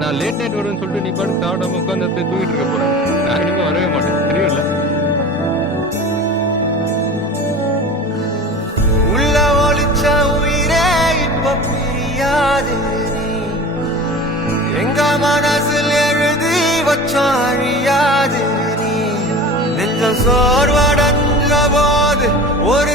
நான் late night வருவேன்னு சொல்லிட்டு நீ பாட்டு சாப்பிடாம உட்காந்து தூக்கிட்டு இருக்க போறேன். நான் இனிமே வரவே மாட்டேன், தெரியும்ல? உள்ள ஒளிச்ச உயிரே இப்ப பிரியாது நீ, எங்க மனசில் எழுதி வச்சாழியாது நீ. நெஞ்ச சோர்வடைஞ்ச போது ஒரு